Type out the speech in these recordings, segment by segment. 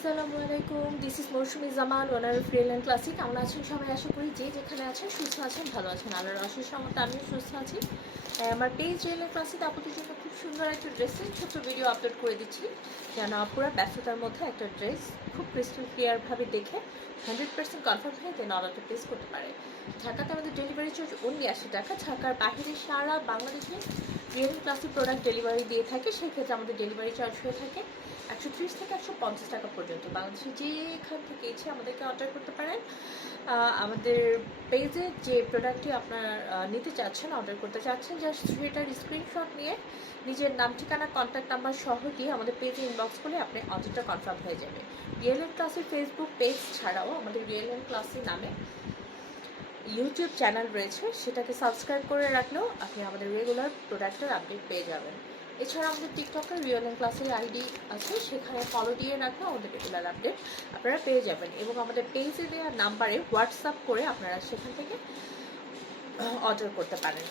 আসসালামু আলাইকুম, this is Mousumi Zaman, owner freeland classic. কেমন আছেন সবাই? আশা করি যে যেখানে আছেন সুস্থ আছেন, ভালো আছেন। আল্লাহর অশেষ রহমতে আমিও সুস্থ আছি। আমার পেজ রিয়েলের ক্লাসিক আপুদের জন্য খুব সুন্দর একটা ড্রেসের ছোট্ট ভিডিও আপলোড করে দিচ্ছি, যেন আপুরা ব্যস্ততার মধ্যে একটা ড্রেস খুব ক্রিস্টাল ক্লিয়ারভাবে দেখে 100% কনফার্ম হয়ে দেন অর্ডারটা প্লেস করতে পারে। ঢাকাতে আমাদের ডেলিভারি চার্জ অনলি 80 টাকা। ঢাকার বাইরে সারা বাংলাদেশে রিয়েল ক্লাসিক প্রোডাক্ট ডেলিভারি দিয়ে থাকে, সেক্ষেত্রে আমাদের ডেলিভারি চার্জ হয়ে থাকে 130 থেকে 150 টাকা পর্যন্ত। বাংলাদেশে যেখান থেকে ইচ্ছে আমাদেরকে অর্ডার করতে পারেন। আমাদের পেজে যে প্রোডাক্টটি আপনার নিতে চাচ্ছেন, অর্ডার করতে চাচ্ছেন, জাস্ট সেটার স্ক্রিনশট নিয়ে নিজের নাম, ঠিকানা, কন্ট্যাক্ট নাম্বার সহ দিয়ে আমাদের পেজে ইনবক্স করলে আপনি অর্ডারটা কনফার্ম হয়ে যাবে। রিয়েল ক্লাসের ফেসবুক পেজ ছাড়াও আমাদের রিয়েল ক্লাসের নামে ইউটিউব চ্যানেল রয়েছে, সেটাকে সাবস্ক্রাইব করে রাখলেও আপনি আমাদের রেগুলার প্রোডাক্টের আপডেট পেয়ে যাবেন। এছাড়া আমাদের টিকটকের রিয়েল ক্লাসের আইডি আছে, সেখানে ফলো দিয়ে রাখলে আমাদের রেগুলার আপডেট আপনারা পেয়ে যাবেন। এবং আমাদের পেজে দেওয়া নাম্বারে হোয়াটসঅ্যাপ করে আপনারা সেখান থেকে অর্ডার করতে পারেন।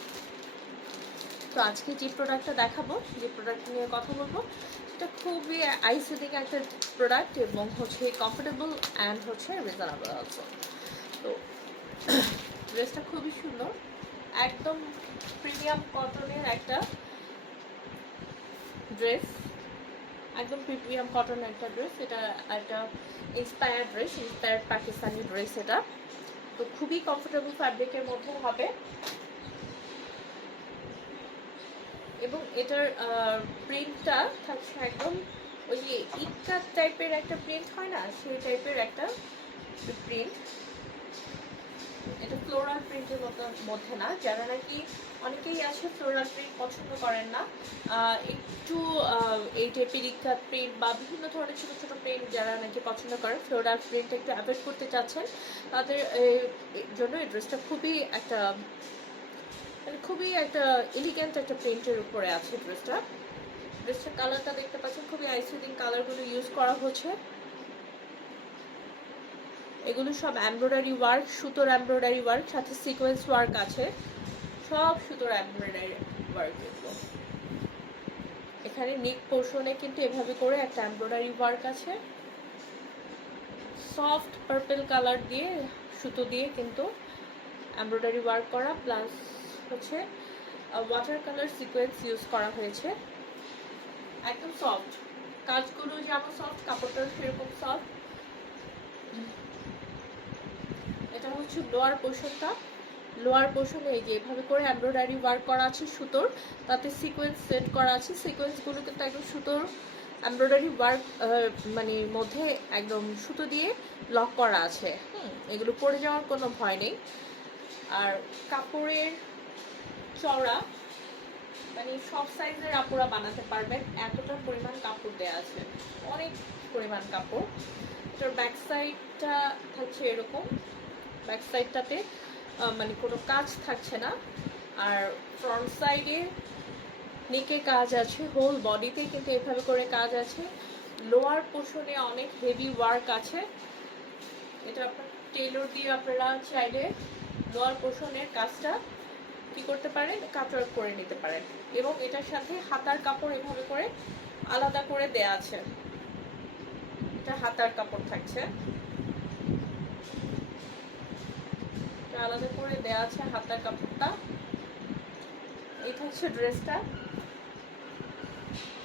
তো আজকে যে প্রোডাক্টটা দেখাবো, যে প্রোডাক্ট নিয়ে কথা বলবো, সেটা খুবই আইসেটিক একটা প্রোডাক্ট এবং হচ্ছে কমফোর্টেবল অ্যান্ড হচ্ছে রিজনেবল অলসো। তো ড্রেসটা খুবই সুন্দর, একদম প্রিমিয়াম কটনের একটা ড্রেস, একদম প্রিমিয়াম কটনের একটা ড্রেস। এটা একটা inspired dress, inspired Pakistani dress. এটা তো খুবই কমফোর্টেবল ফ্যাব্রিকের মধ্যে হবে এবং এটার প্রিন্টটা থাকছে একদম ওই যে ইটকাট টাইপের একটা প্রিন্ট হয় না, সেই টাইপের একটা প্রিন্ট। এটা ফ্লোরাল প্রিন্টের মধ্যে না। যারা নাকি অনেকেই আছে ফ্লোরাল প্রিন্ট পছন্দ করেন না, একটু এই টাইপের ইটকাট প্রিন্ট বা বিভিন্ন ধরনের ছোটো ছোটো প্রিন্ট যারা নাকি পছন্দ করেন, ফ্লোরাল প্রিন্ট একটু অ্যাভয়েড করতে চাচ্ছেন, তাদের জন্য এই ড্রেসটা খুবই একটা এলিগেন্ট একটা প্রিন্টের উপরে আছে ড্রেসটা। ড্রেসটার কালারটা দেখতে পাচ্ছেন, খুবই আইসিডিং কালারগুলো ইউজ করা হচ্ছে। এগুলো সব এমব্রয়ডারি ওয়ার্ক, সুতোর এমব্রয়ডারি ওয়ার্ক, সাথে সিকোয়েন্স ওয়ার্ক আছে, সব সুতোর এমব্রয়ডারি ওয়ার্ক। এগুলো এখানে নেক পোর্শনে কিন্তু এভাবে করে একটা এমব্রয়ডারি ওয়ার্ক আছে, সফট পার্পল কালার দিয়ে সুতো দিয়ে কিন্তু এমব্রয়ডারি ওয়ার্ক করা, প্লাস হচ্ছে ওয়াটার কালার সিকোয়েন্স ইউজ করা হয়েছে। একদম সফট, কাজগুলো যেমন সফট, কাপড়টা সেরকম সফট। এটা হচ্ছে লোয়ার পোর্শনটা। লোয়ার পোর্শনে এই যে এভাবে করে এমব্রয়ডারি ওয়ার্ক করা আছে সুতোর, তাতে সিকোয়েন্স সেট করা আছে। সিকোয়েন্সগুলো কিন্তু একদম সুতোর এমব্রয়ডারি ওয়ার্ক মানে মধ্যে একদম সুতো দিয়ে লক করা আছে। এগুলো পরে যাওয়ার কোনো ভয় নেই। আর কাপড়ের চওড়া মানে সব সাইজের আপুরা বানাতে পারবেন, এতটা পরিমাণ কাপড় দেওয়া আছে, অনেক পরিমাণ কাপড়। এটার ব্যাক সাইডটা থাকছে এরকম, ব্যাক সাইডটাতে মানে কোনো কাজ থাকছে না। আর ফ্রন্ট সাইডে নেকে কাজ আছে, হোল বডিতে কিন্তু এভাবে করে কাজ আছে। লোয়ার পোর্শনে অনেক হেভি ওয়ার্ক আছে। এটা আপনার টেলর দিয়ে আপনারা চাইলে লোয়ার পোর্শনের কাজটা কি করতে পারেন, কাটওয়ার করে নিতে পারেন। এবং এটার সাথে হাতার কাপড় এভাবে করে আলাদা করে দেয়া আছে, এটা হাতার কাপড় থাকছে, আলাদা করে দেয়া আছে হাতার কাপড়টা। এই থাকছে ড্রেসটা।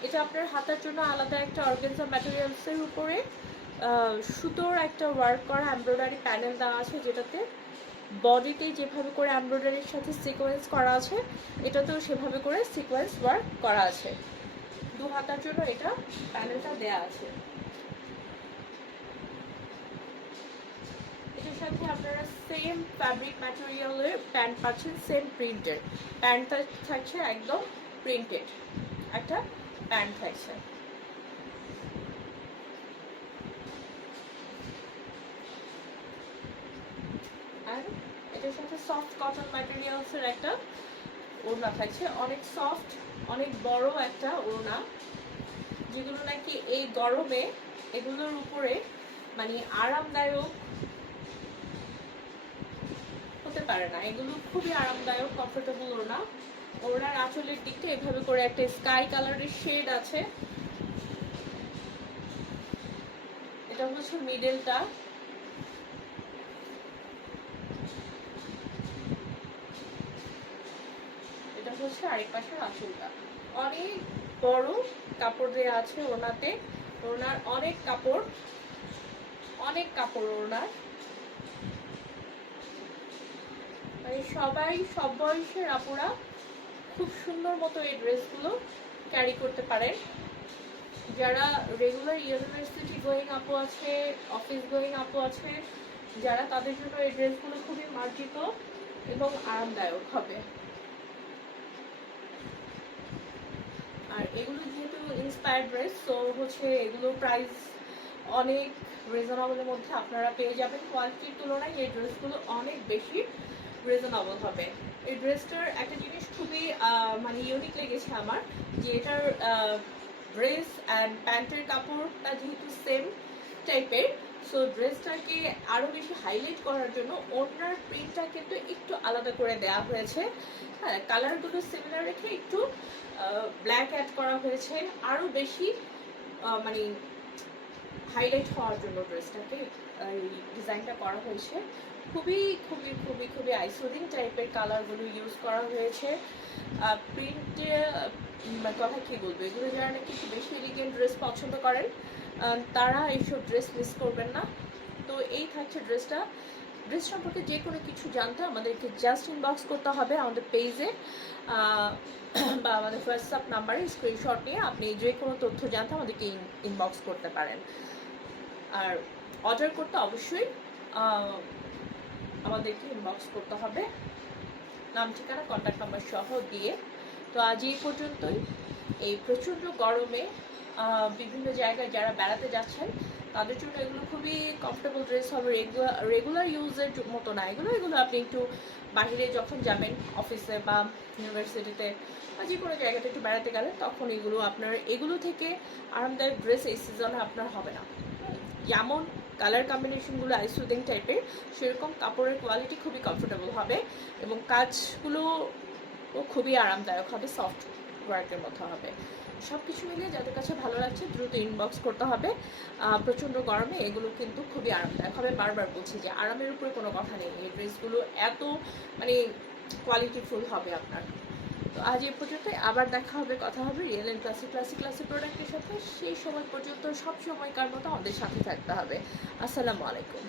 এটা আপনার হাতার জন্য আলাদা একটা অর্গানজা ম্যাটেরিয়ালসের উপরে সুতোর একটা ওয়ার্ক করা এমব্রয়ডারি প্যানেল দেওয়া আছে, যেটাতে বডিতে যেভাবে করে এমব্রয়ডারির সাথে সিকোয়েন্স করা আছে, এটাতেও সেভাবে করে সিকোয়েন্স ওয়ার্ক করা আছে। দু হাতার জন্য এটা প্যানেলটা দেয়া আছে। এটার সাথে আপনারা সেম ফ্যাব্রিক ম্যাটেরিয়ালের প্যান্ট পাচ্ছেন, সেম প্রিন্টের প্যান্টটা থাকছে, একদম প্রিন্টেড একটা প্যান্ট থাকছে। আর এটার সাথে সফট কটন ম্যাটেরিয়ালসের একটা ওড়না থাকছে, অনেক সফট, অনেক বড় একটা ওড়না, যেগুলো নাকি এই গরমে এগুলোর উপরে মানে আরামদায়ক হতে পারে না। এগুলো খুবই আরামদায়ক, কমফোর্টেবল ওড়না। ওড়নার আঁচলের দিকটা এভাবে করে একটা স্কাই কালারের শেড আছে, এটা হচ্ছে মিডলটা, এটা হচ্ছে আরেক পাশের আঁচলটা। অনেক বড় কাপড় দেওয়া আছে ওনাতে, ওনার অনেক কাপড়, অনেক কাপড় ওনার। মানে সবাই সব বয়সের আপুরা খুব সুন্দর মতো এই ড্রেসগুলো ক্যারি করতে পারে। যারা রেগুলার ইউনিভার্সিটি গোয়িং আপু আছে, অফিস গোয়িং আপু আছে, যারা তাদের জন্য এই ড্রেসগুলো খুবই মার্জিত এবং আরামদায়ক হবে। আর এগুলো যেহেতু ইন্সপায়ার্ড ড্রেস, তো হচ্ছে এগুলো প্রাইস অনেক রিজনেবলের মধ্যে আপনারা পেয়ে যাবেন। কোয়ালিটির তুলনায় এই ড্রেসগুলো অনেক বেশি রিজনেবল হবে। এই ড্রেসটার একটা জিনিস খুবই মানে ইউনিক লেগেছে আমার, যে এটার ড্রেস অ্যান্ড প্যান্টের কাপড়টা যেহেতু সেম টাইপের, সো ড্রেসটাকে আরও বেশি হাইলাইট করার জন্য ওনার প্রিন্টটা কিন্তু একটু আলাদা করে দেওয়া হয়েছে। হ্যাঁ, কালারগুলো সিমিলার রেখে একটু ব্ল্যাক অ্যাড করা হয়েছে আরও বেশি মানে হাইলাইট হওয়ার জন্য ড্রেসটাকে এই ডিজাইনটা করা হয়েছে। খুবই খুবই খুবই খুবই আইসোদিং টাইপের কালারগুলো ইউজ করা হয়েছে। প্রিন্টে কথা কি বলবো, এগুলো যারা নাকি একটু বেশি এলিগেন্ট ড্রেস পছন্দ করেন তারা এইসব ড্রেস মিস করবেন না। তো এই থাকছে ড্রেসটা। ড্রেস সম্পর্কে যে কোনো কিছু জানতে আমাদেরকে জাস্ট ইনবক্স করতে হবে আমাদের পেজে বা আমাদের হোয়াটসঅ্যাপ নাম্বারে স্ক্রিনশট নিয়ে আপনি যে কোনো তথ্য জানতে আমাদেরকে ইনবক্স করতে পারেন। আর অর্ডার করতে অবশ্যই আমাদেরকে ইনবক্স করতে হবে নাম, ঠিকানা, কন্ট্যাক্ট নাম্বার সহ দিয়ে। তো আজ এই পর্যন্তই। এই প্রচণ্ড গরমে বিভিন্ন জায়গায় যারা বেড়াতে যাচ্ছেন তাদের জন্য এগুলো খুবই কমফোর্টেবল ড্রেস হবে। রেগুলার ইউজের মতো না এগুলো, এগুলো আপনি একটু বাইরে যখন যাবেন অফিসে বা ইউনিভার্সিটিতে বা যে কোনো জায়গাতে একটু বেড়াতে গেলে তখন এগুলো আপনার, এগুলো থেকে আরামদায়ক ড্রেস এই সিজনে আপনার হবে না। যেমন কালার কম্বিনেশনগুলো আইসুদিং টাইপের, সেরকম কাপড়ের কোয়ালিটি খুবই কমফোর্টেবল হবে এবং কাজগুলো খুবই আরামদায়ক হবে, সফট ওয়ার্কের মতো হবে। সব কিছু মিলিয়ে যাদের কাছে ভালো লাগছে দ্রুত ইনবক্স করতে হবে। প্রচণ্ড গরমে এগুলো কিন্তু খুবই আরামদায়ক হবে। বারবার বলছি যে আরামের উপরে কোনো কথা নেই, এই ড্রেসগুলো এত মানে কোয়ালিটিফুল হবে আপনার। তো আজ এই পর্যন্ত, আবার দেখা হবে, কথা হবে রিয়েল অ্যান্ড ক্লাসিক প্রোডাক্টের সাথে। সেই সময় পর্যন্ত সব সময়কার মতো আমাদের সাথে থাকতে হবে। আসসালামু আলাইকুম।